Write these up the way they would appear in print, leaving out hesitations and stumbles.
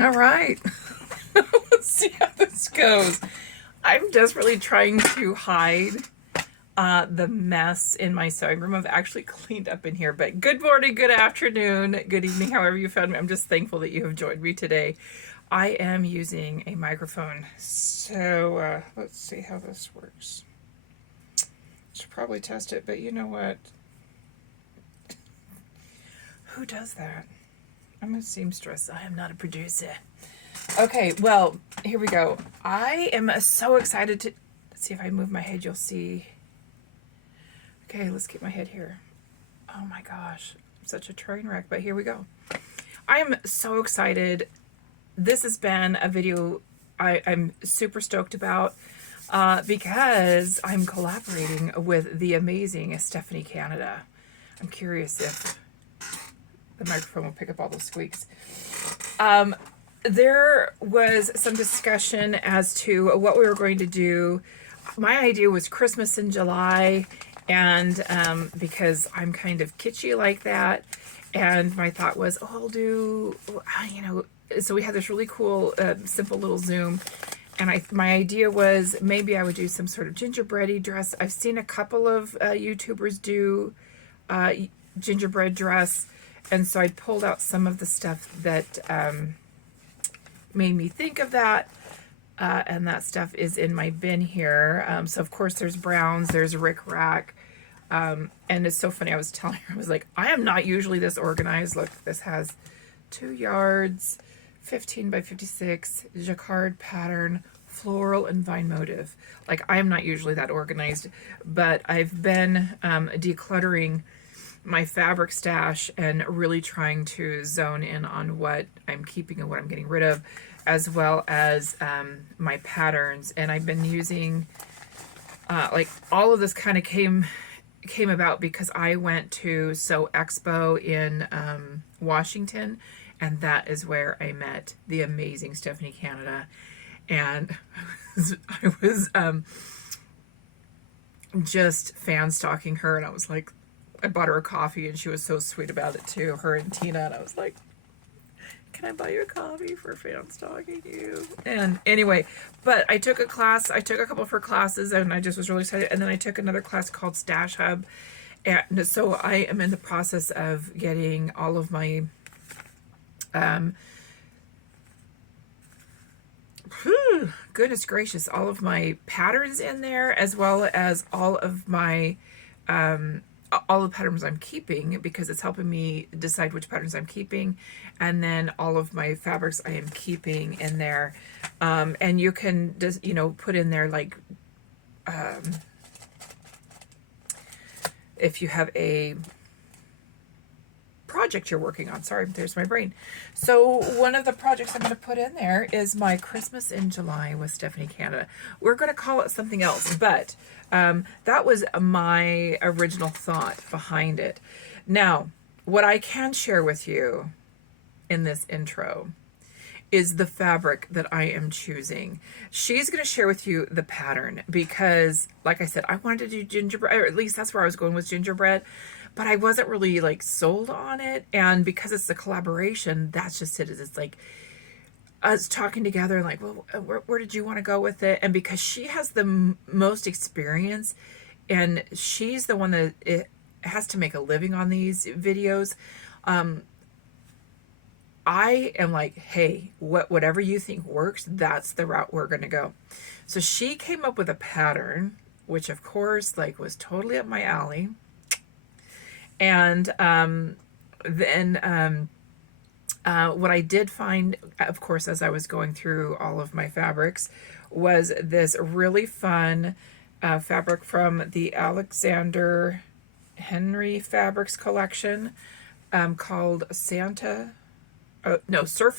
All right. Let's see how this goes. I'm desperately trying to hide the mess in my sewing room. I've actually cleaned up in here, but good morning, good afternoon, good evening, however you found me. I'm just thankful that you have joined me today. I am using a microphone, so let's see how this works. Should probably test it, but you know what? Who does that? I'm a seamstress. I am not a producer. Okay, well, here we go. I am so excited to... Let's see if I move my head, you'll see. Okay, let's keep my head here. Oh my gosh, I'm such a train wreck, but here we go. I'm so excited. This has been a video I'm super stoked about because I'm collaborating with the amazing Stephanie Canada. I'm curious if the microphone will pick up all those squeaks. There was some discussion as to what we were going to do. My idea was Christmas in July, and because I'm kind of kitschy like that, and my thought was, oh, I'll do, so we had this really cool, simple little Zoom, and my idea was maybe I would do some sort of gingerbready dress. I've seen a couple of YouTubers do gingerbread dress, and so I pulled out some of the stuff that made me think of that, and that stuff is in my bin here. So of course there's browns, there's Rick Rack, and it's so funny. I was telling her, I was like, I am not usually this organized. Look, this has 2 yards, 15 by 56, jacquard pattern, floral and vine motive. Like, I am not usually that organized, but I've been decluttering my fabric stash and really trying to zone in on what I'm keeping and what I'm getting rid of, as well as my patterns. And I've been using like, all of this kind of came about because I went to Sew Expo in Washington, and that is where I met the amazing Stephanie Canada. And I was just fan stalking her, and I was like, I bought her a coffee, and she was so sweet about it too, her and Tina, and I was like, can I buy you a coffee for fan stalking you? And anyway, but I took a class, I took a couple of her classes, and I just was really excited, and then I took another class called Stash Hub, and so I am in the process of getting all of my goodness gracious, all of my patterns in there, as well as all of my all the patterns I'm keeping, because it's helping me decide which patterns I'm keeping, and then all of my fabrics I am keeping in there. And you can just, put in there, like, if you have a project you're working on. Sorry, there's my brain. So one of the projects I'm going to put in there is my Christmas in July with Stephanie Canada. We're going to call it something else, but that was my original thought behind it. Now, what I can share with you in this intro is the fabric that I am choosing. She's going to share with you the pattern because, like I said, I wanted to do gingerbread, or at least that's where I was going with gingerbread, but I wasn't really like sold on it. And because it's a collaboration, that's just it. It's like us talking together and like, well, where did you want to go with it? And because she has the most experience, and she's the one that it has to make a living on these videos, I am like, hey, whatever you think works, that's the route we're going to go. So she came up with a pattern, which of course, like, was totally up my alley. And then what I did find, of course, as I was going through all of my fabrics, was this really fun fabric from the Alexander Henry Fabrics collection called Surf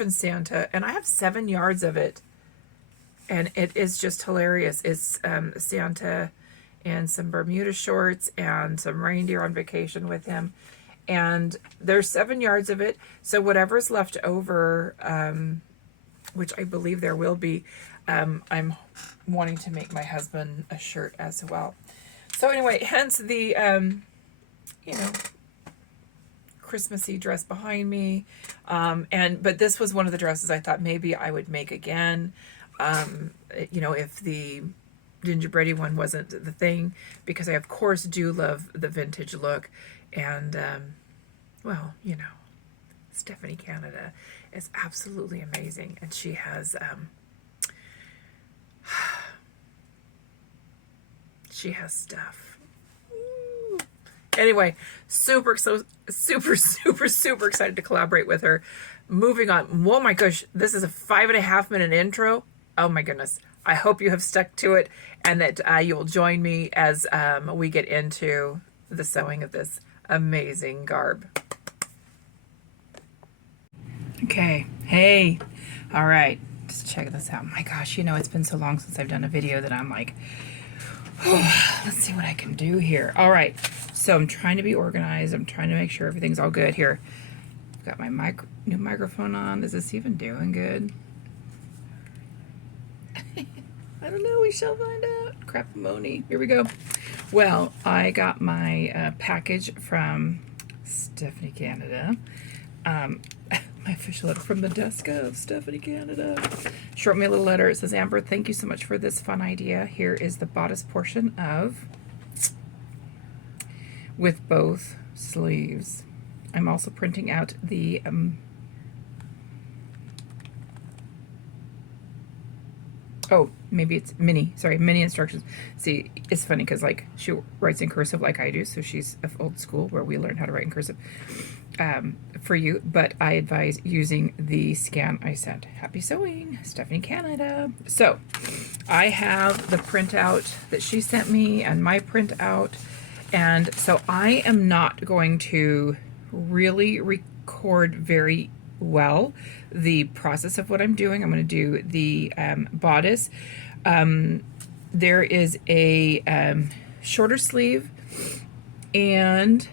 and Santa, and I have 7 yards of it, and it is just hilarious. It's Santa and some Bermuda shorts and some reindeer on vacation with him, and there's 7 yards of it, so whatever's left over, which I believe there will be, I'm wanting to make my husband a shirt as well. So anyway, hence the Christmassy dress behind me. But this was one of the dresses I thought maybe I would make again. If the gingerbready one wasn't the thing, because I of course do love the vintage look. And, well, Stephanie Canada is absolutely amazing. And she has, she has stuff. Ooh. Anyway, super excited to collaborate with her. Moving on. Oh my gosh, this is a 5.5 minute intro. Oh my goodness. I hope you have stuck to it and that you will join me as we get into the sewing of this amazing garb. Okay. Hey. All right. Just check this out. My gosh, it's been so long since I've done a video that I'm like, oh, let's see what I can do here. All right. So I'm trying to be organized. I'm trying to make sure everything's all good here. I've got my new microphone on. Is this even doing good? I don't know. We shall find out. Crapamoni. Here we go. Well, I got my package from Stephanie Canada. My official letter from the desk of Stephanie Canada. She wrote me a little letter. It says, Amber, thank you so much for this fun idea. Here is the bodice portion with both sleeves. I'm also printing out the oh, maybe it's mini. Sorry, mini instructions. See, it's funny because like she writes in cursive like I do, so she's of old school where we learn how to write in cursive for you. But I advise using the scan I sent. Happy sewing, Stephanie Canada. So I have the printout that she sent me and my printout, and so I am not going to really record very well the process of what I'm doing. I'm going to do the bodice. There is a shorter sleeve, and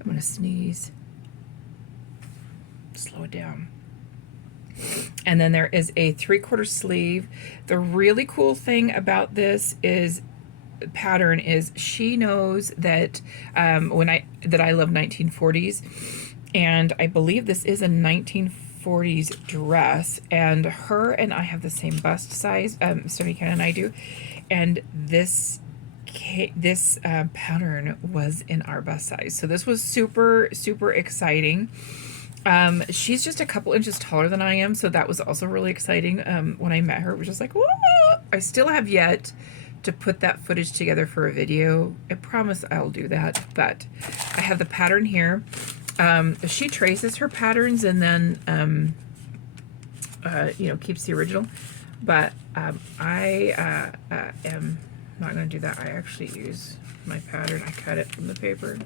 I'm going to sneeze. Slow it down. And then there is a 3/4 sleeve. The really cool thing about this is pattern is she knows that I love 1940s. And I believe this is a 1940s dress, and her and I have the same bust size. Stephanie Canada and I do, and this pattern was in our bust size, so this was super exciting. She's just a couple inches taller than I am, so that was also really exciting. When I met her, it was just like, whoa! I still have yet to put that footage together for a video. I promise I'll do that, but I have the pattern here. She traces her patterns and then, keeps the original, but I am not going to do that. I actually use my pattern. I cut it from the paper.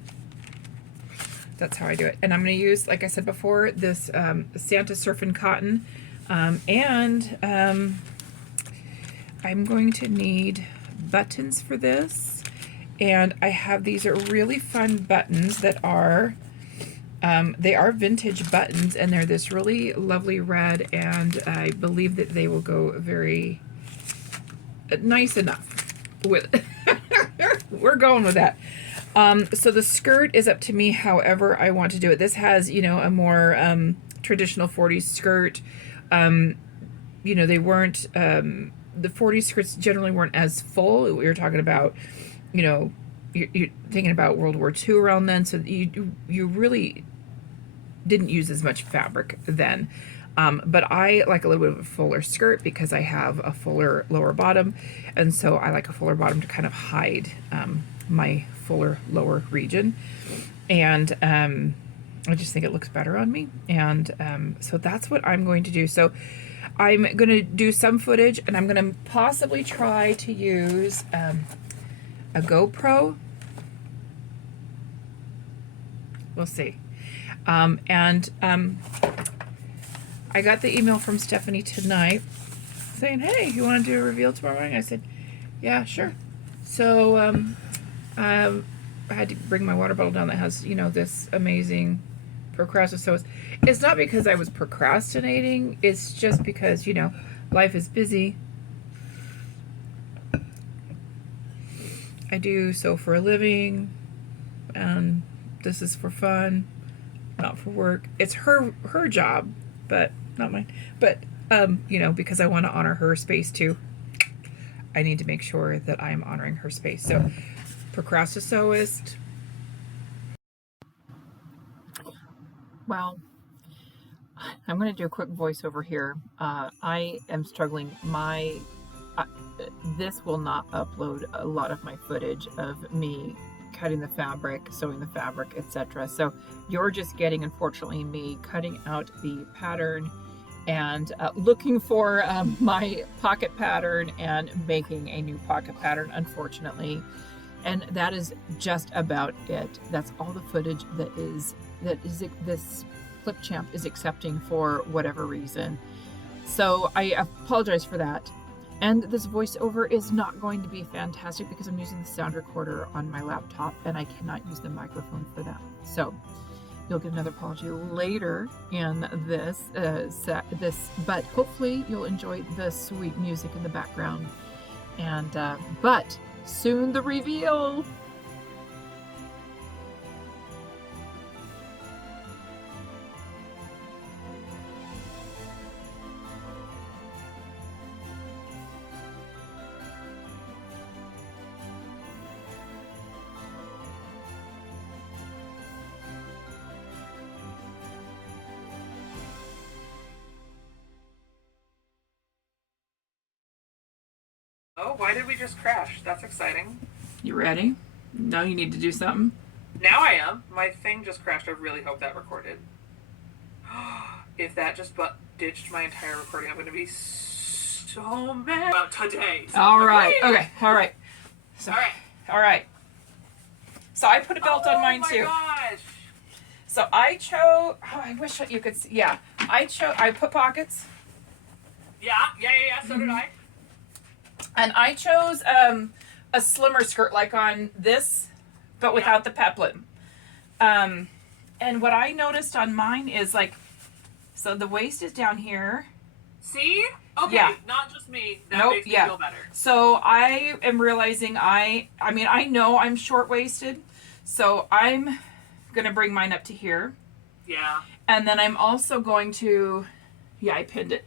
That's how I do it. And I'm going to use, like I said before, this Santa Surfin' Cotton, and I'm going to need buttons for this, and I have these are really fun buttons that are they are vintage buttons, and they're this really lovely red, and I believe that they will go very nice enough with we're going with that. So the skirt is up to me however I want to do it. This has, a more traditional 40s skirt. They weren't the 40s skirts generally weren't as full. We were talking about, you're thinking about World War II around then, so you really didn't use as much fabric then. But I like a little bit of a fuller skirt because I have a fuller lower bottom, and so I like a fuller bottom to kind of hide my fuller lower region, and I just think it looks better on me, and so that's what I'm going to do. So I'm going to do some footage, and I'm going to possibly try to use a GoPro. We'll see. I got the email from Stephanie tonight saying, hey, you want to do a reveal tomorrow morning? I said, yeah, sure. So I had to bring my water bottle down that has, this amazing procrastinator. So it's not because I was procrastinating. It's just because, life is busy. I do sew for a living, and This is for fun, not for work. It's her job, but not mine. But you know, because I want to honor her space too, I need to make sure that I'm honoring her space. So, procrastinationist. Well, I'm going to do a quick voiceover here. I am struggling. This will not upload a lot of my footage of me cutting the fabric, sewing the fabric, etc. So you're just getting, unfortunately, me cutting out the pattern and looking for my pocket pattern and making a new pocket pattern, unfortunately. And that is just about it. That's all the footage that this Clipchamp is accepting for whatever reason. So I apologize for that. And this voiceover is not going to be fantastic because I'm using the sound recorder on my laptop and I cannot use the microphone for that. So you'll get another apology later in this, but hopefully you'll enjoy the sweet music in the background. And but soon the reveal. Oh, why did we just crash? That's exciting. You ready? Now you need to do something? Now I am. My thing just crashed. I really hope that recorded. If that just ditched my entire recording, I'm going to be so mad about today. So all right. Okay. All right. So, all right. All right. So I put a belt on mine too. Oh my gosh. So I chose, oh, I wish you could see. Yeah. I put pockets. Yeah. So did I. And I chose a slimmer skirt, like on this, but without the peplum. And what I noticed on mine is like, so the waist is down here. See? Okay, yeah. Not just me. That makes me feel better. So I am realizing I mean, I know I'm short-waisted, so I'm going to bring mine up to here. Yeah. And then I'm also going to, I pinned it.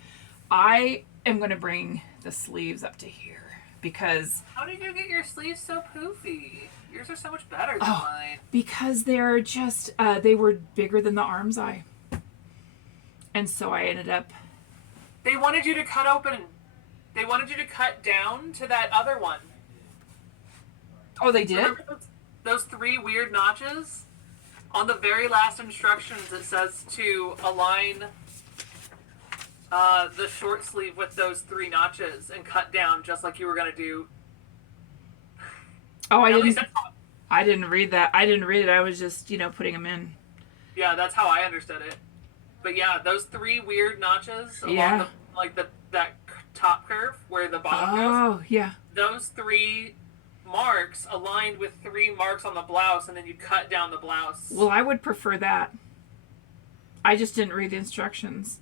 I am going to bring the sleeves up to here because... How did you get your sleeves so poofy? Yours are so much better than mine. Because they're just, they were bigger than the arm's eye. And so I ended up... They wanted you to cut open, they wanted you to cut down to that other one. Oh, they did? Remember those 3 weird notches? On the very last instructions, it says to align the short sleeve with those 3 notches and cut down just like you were going to do. Oh, I didn't read that. I didn't read it. I was just, putting them in. Yeah, that's how I understood it. But yeah, those 3 weird notches along that top curve where the bottom goes. Oh, yeah. Those 3 marks aligned with 3 marks on the blouse, and then you cut down the blouse. Well, I would prefer that. I just didn't read the instructions.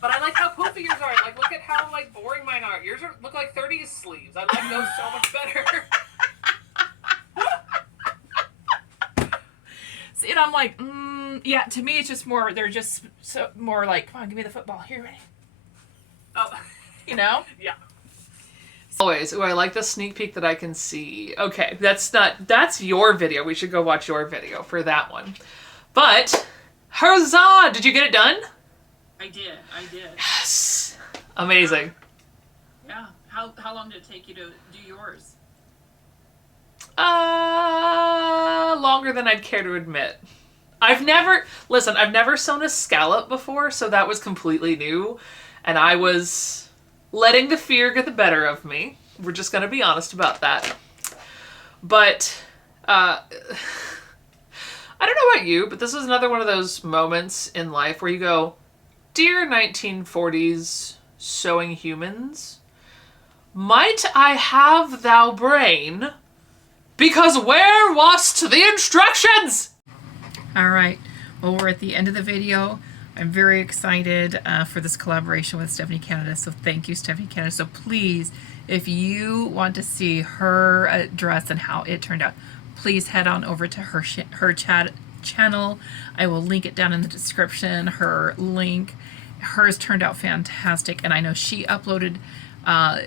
But I like how poofy yours are. Like, look at how boring mine are. Yours look like 30s sleeves. I like those so much better. See, and I'm like, yeah. To me, it's just more. They're just more like, come on, give me the football. Here, ready? Oh, Yeah. Always. Oh, I like the sneak peek that I can see. Okay, that's your video. We should go watch your video for that one. But, huzzah! Did you get it done? I did. Yes. Amazing. Yeah. How long did it take you to do yours? Longer than I'd care to admit. I've never sewn a scallop before, so that was completely new. And I was letting the fear get the better of me. We're just going to be honest about that. But, I don't know about you, but this is another one of those moments in life where you go, Dear 1940s sewing humans, might I have thou brain, because where wast the instructions? All right. Well, we're at the end of the video. I'm very excited for this collaboration with Stephanie Canada. So thank you, Stephanie Canada. So please, if you want to see her dress and how it turned out, please head on over to her channel. I will link it down in the description. Hers turned out fantastic, and I know she uploaded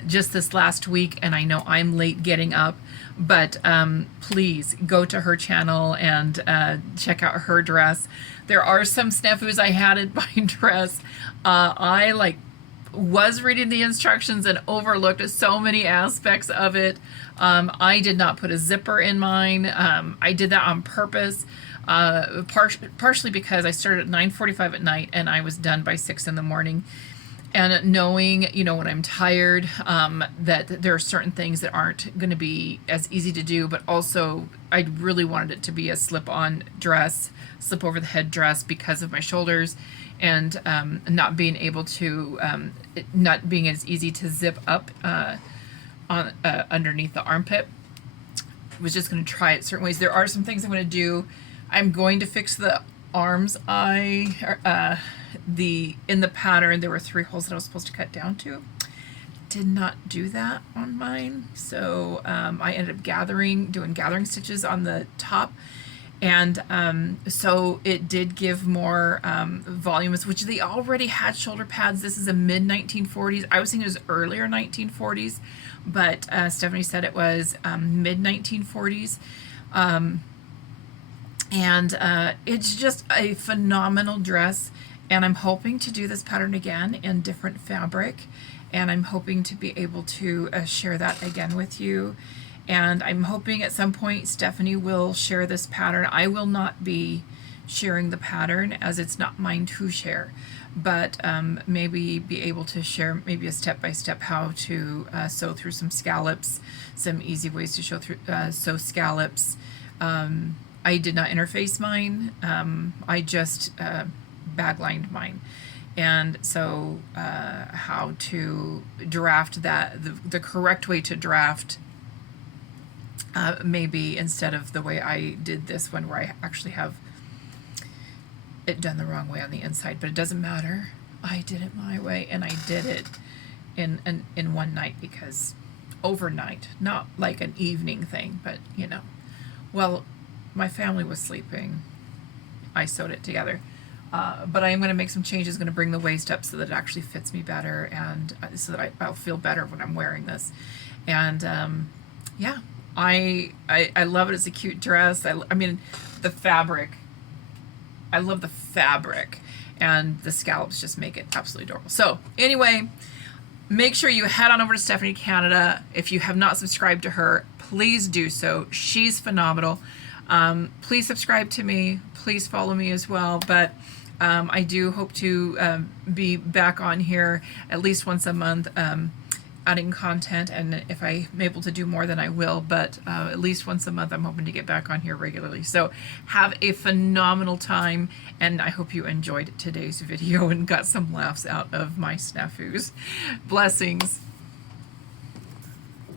just this last week, and I know I'm late getting up, but please go to her channel and check out her dress. There are some snafus I had in my dress. I was reading the instructions and overlooked so many aspects of it. I did not put a zipper in mine. I did that on purpose, partially because I started at 9:45 at night and I was done by 6 in the morning. And knowing, when I'm tired, that there are certain things that aren't going to be as easy to do, but also I really wanted it to be a slip-on dress, slip over the head dress because of my shoulders, and not being able to, not being as easy to zip up on underneath the armpit. I was just going to try it certain ways. There are some things I'm going to do. I'm going to fix the arms. In the pattern there were 3 holes that I was supposed to cut down to. Did not do that on mine, so I ended up doing gathering stitches on the top, and so it did give more volume, which they already had shoulder pads. This is a mid 1940s. I was thinking it was earlier 1940s, but Stephanie said it was mid 1940s. And it's just a phenomenal dress, and I'm hoping to do this pattern again in different fabric, and I'm hoping to be able to share that again with you. And I'm hoping at some point Stephanie will share this pattern. I will not be sharing the pattern as it's not mine to share, but maybe be able to share maybe a step-by-step how to sew through some scallops, some easy ways to sew scallops. I did not interface mine. I just bag-lined mine. And so how to draft that, the correct way to draft, maybe instead of the way I did this one where I actually have it done the wrong way on the inside, but it doesn't matter. I did it my way, and I did it in one night, because overnight, not like an evening thing, but well, my family was sleeping. I sewed it together. But I am going to make some changes, going to bring the waist up so that it actually fits me better, and so that I'll feel better when I'm wearing this. And yeah, I love it. It's a cute dress. I mean, the fabric. I love the fabric, and the scallops just make it absolutely adorable. So anyway, make sure you head on over to Stephanie Canada. If you have not subscribed to her, please do so. She's phenomenal. Please subscribe to me. Please follow me as well. But I do hope to be back on here at least once a month, adding content. And if I'm able to do more, then I will. But at least once a month, I'm hoping to get back on here regularly. So have a phenomenal time. And I hope you enjoyed today's video and got some laughs out of my snafus. Blessings.